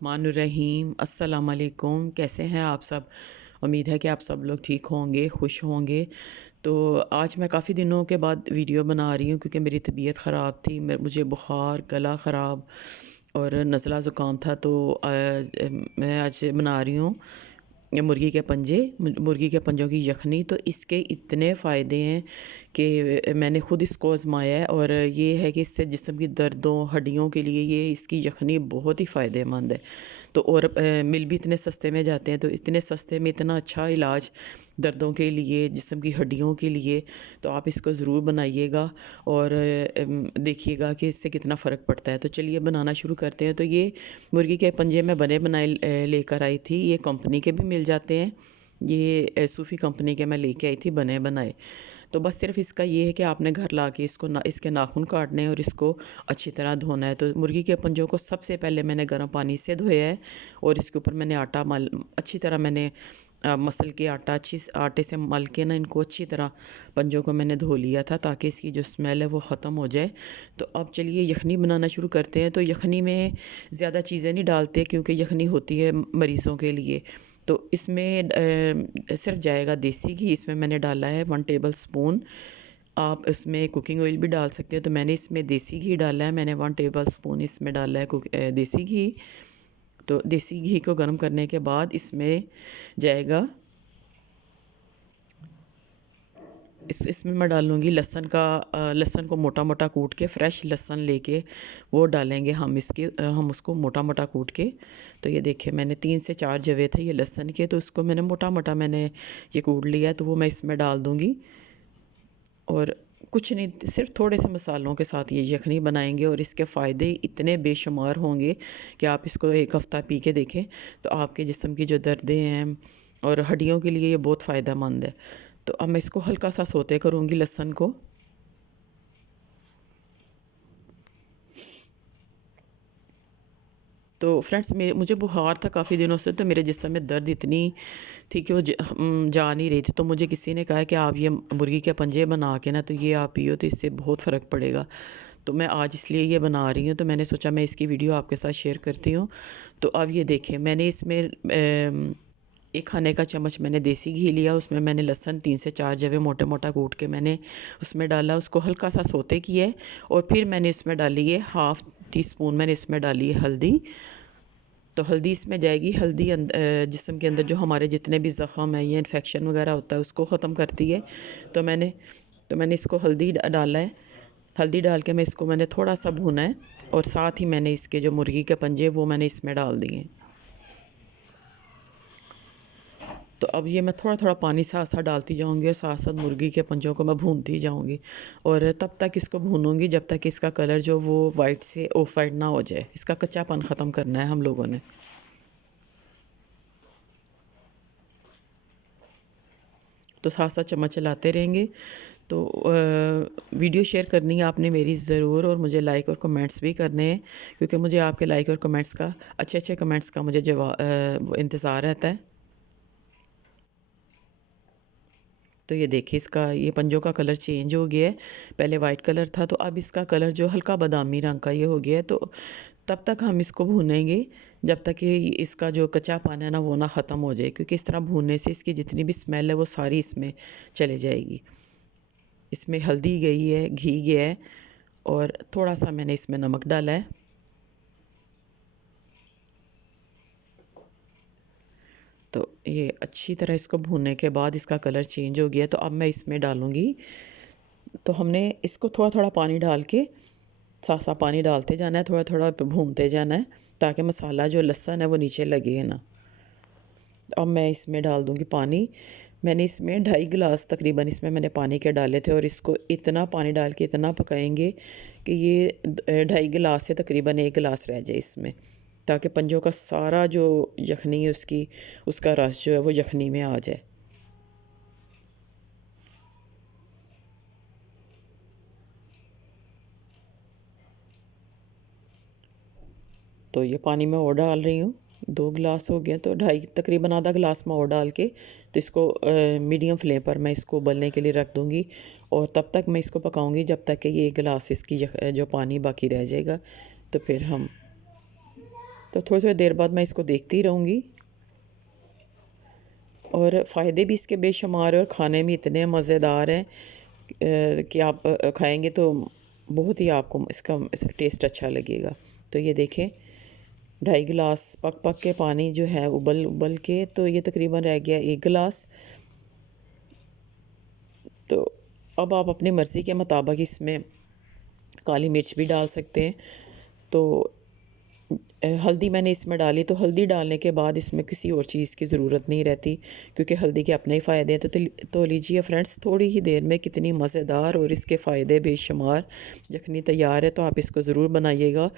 रहमानुर्रहीम अस्सलाम वालेकुम। कैसे हैं आप सब? उम्मीद है कि आप सब लोग ठीक होंगे, खुश होंगे। तो आज मैं काफ़ी दिनों के बाद वीडियो बना रही हूँ क्योंकि मेरी तबीयत ख़राब थी। मुझे बुखार, गला ख़राब और नज़ला ज़ुकाम था। तो मैं आज बना रही हूँ मुर्गी के पंजे, मुर्गी के पंजों की यखनी। तो इसके इतने फ़ायदे हैं कि मैंने ख़ुद इसको आज़माया है और ये है कि इससे जिस्म की दर्दों, हड्डियों के लिए ये इसकी यखनी बहुत ही फ़ायदेमंद है। तो और मिल भी इतने सस्ते में जाते हैं, तो इतने सस्ते में इतना अच्छा इलाज दर्दों के लिए, जिस्म की हड्डियों के लिए। तो आप इसको ज़रूर बनाइएगा और देखिएगा कि इससे कितना फ़र्क पड़ता है। तो चलिए बनाना शुरू करते हैं। तो ये मुर्गी के पंजे में बने बनाए लेकर आई थी। ये कंपनी के भी मिल जाते हैं। ये सूफ़ी कंपनी के मैं लेके आई थी बने बनाए। तो बस सिर्फ इसका ये है कि आपने घर ला के इसको इसके नाखून काटने हैं और इसको अच्छी तरह धोना है। तो मुर्गी के पंजों को सबसे पहले मैंने गर्म पानी से धोया है और इसके ऊपर मैंने आटा अच्छी तरह मैंने मसल के आटे से मल के ना इनको अच्छी तरह पंजों को मैंने धो लिया था ताकि इसकी जो स्मेल है वो ख़त्म हो जाए। तो अब चलिए यखनी बनाना शुरू करते हैं। तो यखनी में ज़्यादा चीज़ें नहीं डालते क्योंकि यखनी होती है मरीज़ों के लिए। तो इसमें सिर्फ जाएगा देसी घी। इसमें मैंने डाला है 1 टेबल स्पून। आप इसमें कुकिंग ऑयल भी डाल सकते हो। तो मैंने इसमें देसी घी डाला है। मैंने 1 टेबल स्पून इसमें डाला है देसी घी। तो देसी घी को गर्म करने के बाद इसमें जाएगा इसमें मैं डालूँगी लहसुन लहसुन को मोटा मोटा कूट के, फ्रेश लहसुन लेके वो डालेंगे हम उसको मोटा मोटा कूट के। तो ये देखिए मैंने 3 से 4 जवे थे ये लहसुन के, तो उसको मैंने मोटा मोटा मैंने ये कूट लिया। तो वो मैं इसमें डाल दूँगी और कुछ नहीं, सिर्फ थोड़े से मसालों के साथ ये यखनी बनाएंगे और इसके फ़ायदे इतने बेशुमार होंगे कि आप इसको एक हफ़्ता पी के देखें तो आपके जिस्म की जो दर्दें हैं और हड्डियों के लिए ये बहुत फ़ायदेमंद है। तो अब मैं इसको हल्का सा सोते करूँगी लहसुन को। तो फ्रेंड्स मुझे बुखार था काफ़ी दिनों से, तो मेरे जिस्म में दर्द इतनी थी कि वो जा नहीं रही थी। तो मुझे किसी ने कहा कि आप ये मुर्गी के पंजे बना के ना तो ये आप पियो तो इससे बहुत फ़र्क पड़ेगा। तो मैं आज इसलिए ये बना रही हूँ। तो मैंने सोचा मैं इसकी वीडियो आपके साथ शेयर करती हूँ। तो अब ये देखें मैंने इसमें 1 खाने का चम्मच मैंने देसी घी लिया। उसमें मैंने लहसुन 3 से 4 जवे मोटा मोटा कूट के मैंने उसमें डाला। उसको हल्का सा सोते किया है और फिर मैंने इसमें डाली है ½ टी स्पून मैंने इसमें डाली है हल्दी। तो हल्दी इसमें जाएगी। हल्दी जिस्म के अंदर जो हमारे जितने भी ज़ख़म है या इन्फेक्शन वगैरह होता है उसको ख़त्म करती है। तो मैंने इसको हल्दी डाला है। हल्दी डाल के मैंने थोड़ा सा भूना है और साथ ही मैंने इसके जो मुर्गी के पंजे वो मैंने इसमें डाल दिए हैं। तो अब ये मैं थोड़ा थोड़ा पानी साथ साथ डालती जाऊंगी और साथ साथ मुर्गी के पंजों को मैं भूनती जाऊंगी और तब तक इसको भूनूंगी जब तक इसका कलर जो वो वाइट से ऑफ वाइट ना हो जाए। इसका कच्चापन ख़त्म करना है हम लोगों ने। तो साथ साथ चम्मच चलाते रहेंगे। तो वीडियो शेयर करनी है आपने मेरी ज़रूर और मुझे लाइक और कमेंट्स भी करने हैं क्योंकि मुझे आपके लाइक और कमेंट्स का अच्छे अच्छे कमेंट्स का मुझे इंतज़ार रहता है। तो ये देखिए इसका ये पंजों का कलर चेंज हो गया है। पहले वाइट कलर था तो अब इसका कलर जो हल्का बादामी रंग का ये हो गया है। तो तब तक हम इसको भूनेंगे जब तक कि इसका जो कच्चापन है ना वो ना ख़त्म हो जाए, क्योंकि इस तरह भूनने से इसकी जितनी भी स्मेल है वो सारी इसमें चले जाएगी। इसमें हल्दी गई है, घी गया है और थोड़ा सा मैंने इसमें नमक डाला है। तो ये अच्छी तरह इसको भूनने के बाद इसका कलर चेंज हो गया। तो अब मैं इसमें डालूँगी, तो हमने इसको थोड़ा थोड़ा पानी डाल के साथ साथ पानी डालते जाना है, थोड़ा थोड़ा भूनते जाना है ताकि मसाला जो लहसुन है वो नीचे लगे ना। अब मैं इसमें डाल दूँगी पानी। मैंने इसमें 2.5 गिलास तकरीबन इसमें मैंने पानी के डाले थे और इसको इतना पानी डाल के इतना पकाएंगे कि ये 2.5 गिलास से तकरीबन 1 गिलास रह जाए इसमें, ताकि पंजों का सारा जो यखनी है उसका रस जो है वो यखनी में आ जाए। तो ये पानी मैं और डाल रही हूँ। 2 गिलास हो गया तो 2.5 तकरीबन आधा गिलास में और डाल के तो इसको मीडियम फ्लेम पर मैं इसको उबलने के लिए रख दूँगी और तब तक मैं इसको पकाऊँगी जब तक कि ये 1 गिलास इसकी जो पानी बाकी रह जाएगा। तो फिर हम तो थोड़ी थोड़ी देर बाद मैं इसको देखती रहूँगी। और फ़ायदे भी इसके बेशुमार हैं और खाने में इतने मज़ेदार हैं कि आप खाएंगे तो बहुत ही आपको इसका टेस्ट अच्छा लगेगा। तो ये देखें 2.5 गिलास पक पक के पानी जो है उबल उबल के, तो ये तकरीबन रह गया 1 गिलास। तो अब आप अपनी मर्ज़ी के मुताबिक इसमें काली मिर्च भी डाल सकते हैं। तो हल्दी मैंने इसमें डाली, तो हल्दी डालने के बाद इसमें किसी और चीज़ की ज़रूरत नहीं रहती क्योंकि हल्दी के अपने ही फ़ायदे हैं। तो लीजिए फ्रेंड्स, थोड़ी ही देर में कितनी मज़ेदार और इसके फ़ायदे बेशुमार यखनी तैयार है। तो आप इसको ज़रूर बनाइएगा।